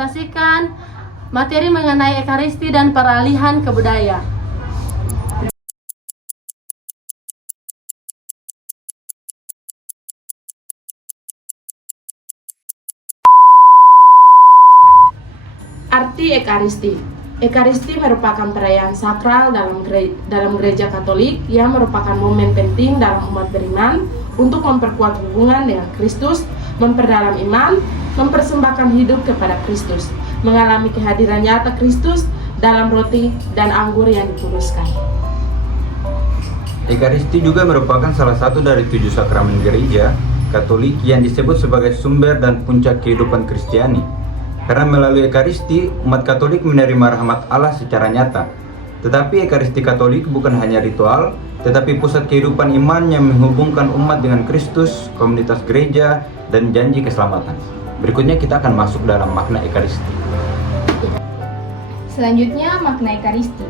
merepresentasikan materi mengenai Ekaristi dan peralihan ke budaya. Arti Ekaristi. Ekaristi merupakan perayaan sakral dalam gereja Katolik yang merupakan momen penting dalam umat beriman untuk memperkuat hubungan dengan Kristus, memperdalam iman, mempersembahkan hidup kepada Kristus, mengalami kehadiran nyata Kristus dalam roti dan anggur yang dikuduskan. Ekaristi juga merupakan salah satu dari 7 sakramen gereja Katolik yang disebut sebagai sumber dan puncak kehidupan Kristiani. Karena melalui Ekaristi, umat Katolik menerima rahmat Allah secara nyata. Tetapi Ekaristi Katolik bukan hanya ritual, tetapi pusat kehidupan iman yang menghubungkan umat dengan Kristus, komunitas gereja, dan janji keselamatan. Berikutnya kita akan masuk dalam makna Ekaristi. Selanjutnya, makna Ekaristi.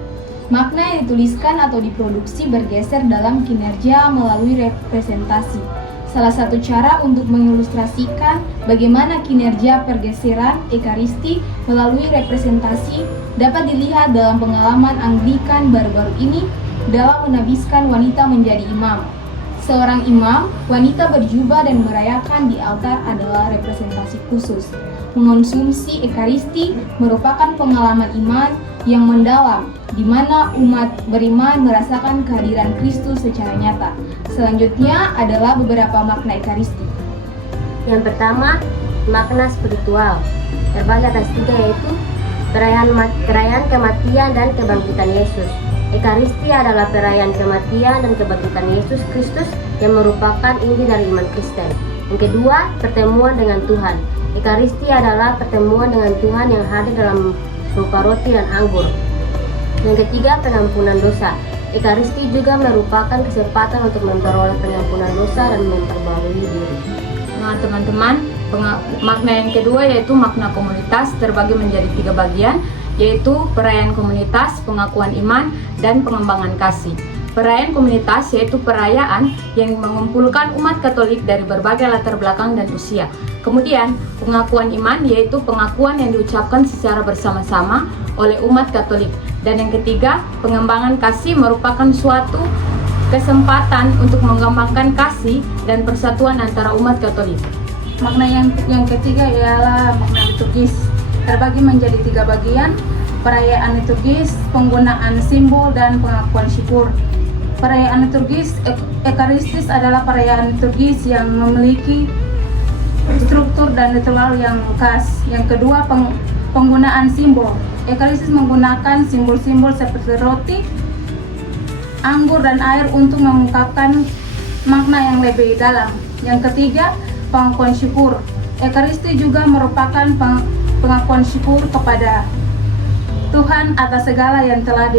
Makna yang dituliskan atau diproduksi bergeser dalam kinerja melalui representasi. Salah satu cara untuk mengilustrasikan bagaimana kinerja pergeseran Ekaristi melalui representasi dapat dilihat dalam pengalaman Anglikan baru-baru ini dalam menabiskan wanita menjadi imam. Seorang imam, wanita berjubah dan merayakan di altar adalah representasi khusus. Mengonsumsi Ekaristi merupakan pengalaman iman yang mendalam, di mana umat beriman merasakan kehadiran Kristus secara nyata. Selanjutnya adalah beberapa makna Ekaristi. Yang pertama, makna spiritual. Terbagi atas 3, yaitu perayaan kematian dan kebangkitan Yesus. Ekaristi adalah perayaan kematian dan kebangkitan Yesus Kristus yang merupakan inti dari iman Kristen. Yang kedua, pertemuan dengan Tuhan. Ekaristi adalah pertemuan dengan Tuhan yang hadir dalam berupa roti dan anggur. Yang ketiga, pengampunan dosa. Ekaristi juga merupakan kesempatan untuk memperoleh pengampunan dosa dan memperbarui diri. Nah teman-teman, makna yang kedua yaitu makna komunitas terbagi menjadi 3 bagian, yaitu perayaan komunitas, pengakuan iman, dan pengembangan kasih. Perayaan komunitas yaitu perayaan yang mengumpulkan umat Katolik dari berbagai latar belakang dan usia. Kemudian, pengakuan iman yaitu pengakuan yang diucapkan secara bersama-sama oleh umat Katolik. Dan yang ketiga, pengembangan kasih merupakan suatu kesempatan untuk mengembangkan kasih dan persatuan antara umat Katolik. Makna yang ketiga ialah makna liturgis. Terbagi menjadi 3 bagian: perayaan liturgis, penggunaan simbol, dan pengakuan syukur. Perayaan liturgis Ekaristis adalah perayaan liturgis yang memiliki struktur dan ritual yang khas. Yang kedua, penggunaan simbol. Ekaristis menggunakan simbol-simbol seperti roti, anggur, dan air untuk mengungkapkan makna yang lebih dalam. Yang ketiga, pengakuan syukur. Ekaristi juga merupakan pengakuan syukur kepada Tuhan atas segala yang telah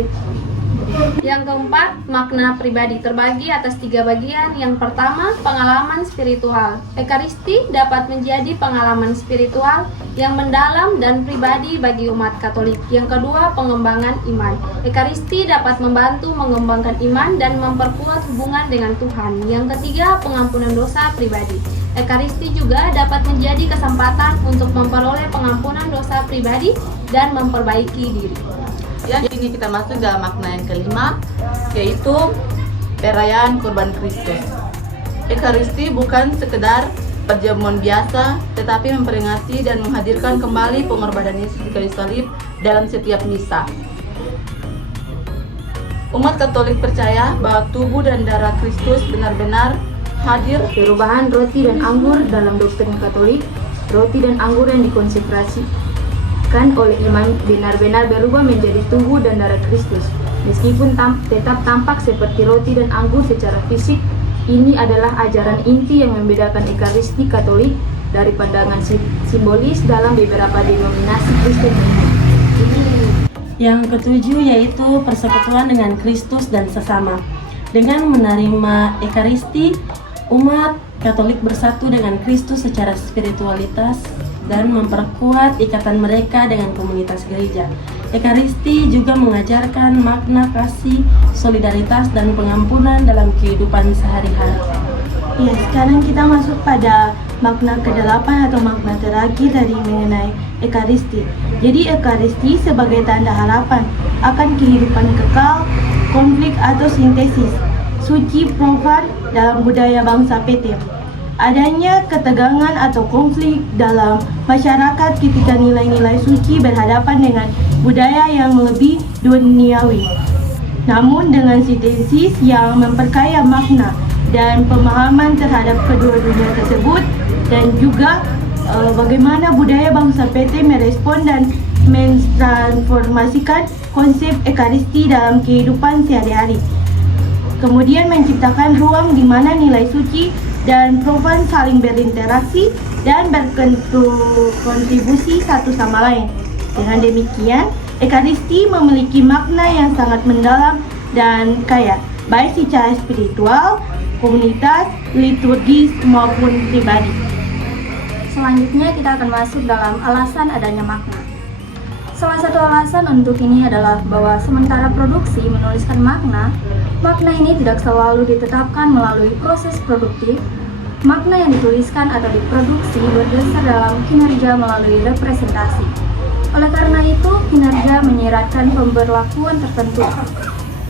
Yang keempat, makna pribadi terbagi atas 3 bagian. Yang pertama, pengalaman spiritual. Ekaristi dapat menjadi pengalaman spiritual yang mendalam dan pribadi bagi umat Katolik. Yang kedua, pengembangan iman. Ekaristi dapat membantu mengembangkan iman dan memperkuat hubungan dengan Tuhan. Yang ketiga, pengampunan dosa pribadi. Ekaristi juga dapat menjadi kesempatan untuk memperoleh pengampunan dosa pribadi dan memperbaiki diri. Yang ini kita masuk dalam makna yang kelima, yaitu perayaan kurban Kristus. Ekaristi bukan sekedar perjamuan biasa, tetapi memperingati dan menghadirkan kembali pengorbanan Yesus di kayu salib dalam setiap misa. Umat Katolik percaya bahwa tubuh dan darah Kristus benar-benar hadir. Perubahan roti dan anggur dalam doktrin Katolik. Roti dan anggur yang dikonsekrasikan oleh imam benar-benar berubah menjadi tubuh dan darah Kristus. Meskipun tetap tampak seperti roti dan anggur secara fisik, ini adalah ajaran inti yang membedakan Ekaristi Katolik dari pandangan simbolis dalam beberapa denominasi Kristen. Yang ketujuh yaitu persekutuan dengan Kristus dan sesama. Dengan menerima Ekaristi, umat Katolik bersatu dengan Kristus secara spiritualitas dan memperkuat ikatan mereka dengan komunitas gereja. Ekaristi juga mengajarkan makna kasih, solidaritas, dan pengampunan dalam kehidupan sehari-hari. Ya, sekarang kita masuk pada makna ke-8 atau makna terakhir dari mengenai Ekaristi. Jadi Ekaristi sebagai tanda harapan akan kehidupan kekal, konflik atau sintesis, suci profan dalam budaya bangsa PT. Adanya ketegangan atau konflik dalam masyarakat ketika nilai-nilai suci berhadapan dengan budaya yang lebih duniawi. Namun dengan sintesis yang memperkaya makna dan pemahaman terhadap kedua dunia tersebut, dan juga bagaimana budaya bangsa PT merespon dan mentransformasikan konsep Ekaristi dalam kehidupan sehari-hari. Kemudian menciptakan ruang di mana nilai suci dan profan saling berinteraksi dan berkontribusi satu sama lain. Dengan demikian, Ekaristi memiliki makna yang sangat mendalam dan kaya, baik secara spiritual, komunitas, liturgis, maupun pribadi. Selanjutnya kita akan masuk dalam alasan adanya makna. Salah satu alasan untuk ini adalah bahwa sementara produksi menuliskan makna ini tidak selalu ditetapkan melalui proses produktif. Makna yang dituliskan atau diproduksi berdasar dalam kinerja melalui representasi. Oleh karena itu, kinerja menyiratkan pemberlakuan tertentu.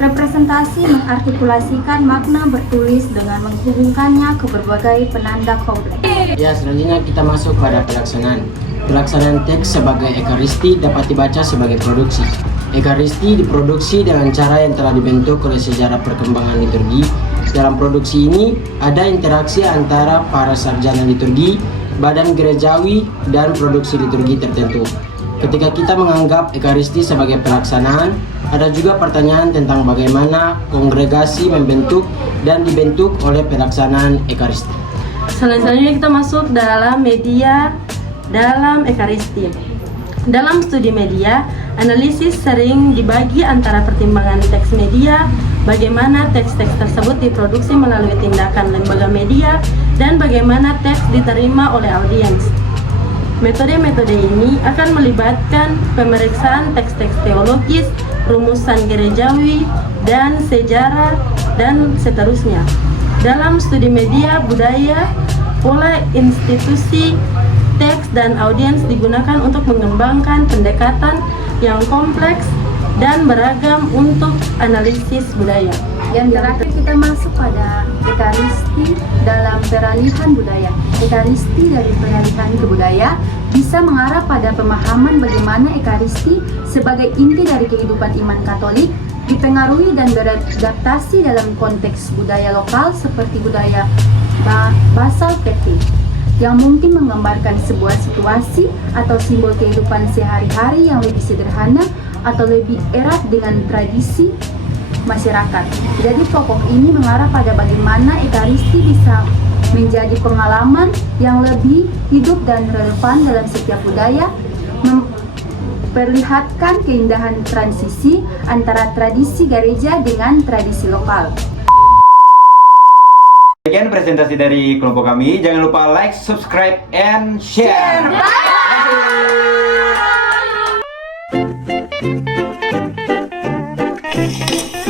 Representasi mengartikulasikan makna bertulis dengan menghubungkannya ke berbagai penanda kode. Ya, selanjutnya kita masuk pada pelaksanaan. Pelaksanaan teks sebagai Ekaristi dapat dibaca sebagai produksi. Ekaristi diproduksi dengan cara yang telah dibentuk oleh sejarah perkembangan liturgi. Dalam produksi ini, ada interaksi antara para sarjana liturgi, badan gerejawi, dan produksi liturgi tertentu. Ketika kita menganggap Ekaristi sebagai pelaksanaan, ada juga pertanyaan tentang bagaimana kongregasi membentuk dan dibentuk oleh pelaksanaan Ekaristi. Selanjutnya kita masuk dalam media dalam Ekaristi. Dalam studi media, analisis sering dibagi antara pertimbangan teks media, bagaimana teks-teks tersebut diproduksi melalui tindakan lembaga media, dan bagaimana teks diterima oleh audiens. Metode-metode ini akan melibatkan pemeriksaan teks-teks teologis, rumusan gerejawi, dan sejarah, dan seterusnya. Dalam studi media budaya, pola institusi, teks, dan audiens digunakan untuk mengembangkan pendekatan yang kompleks dan beragam untuk analisis budaya. Yang terakhir kita masuk pada Ekaristi dalam peralihan budaya. Ekaristi dari peralihan ke budaya bisa mengarah pada pemahaman bagaimana Ekaristi sebagai inti dari kehidupan iman Katolik dipengaruhi dan beradaptasi dalam konteks budaya lokal seperti budaya basal PT yang mungkin menggambarkan sebuah situasi atau simbol kehidupan sehari-hari yang lebih sederhana atau lebih erat dengan tradisi masyarakat. Jadi pokok ini mengarah pada bagaimana Ekaristi bisa menjadi pengalaman yang lebih hidup dan relevan dalam setiap budaya, memperlihatkan keindahan transisi antara tradisi gereja dengan tradisi lokal. Sekian presentasi dari kelompok kami. Jangan lupa like, subscribe, and share. Bye.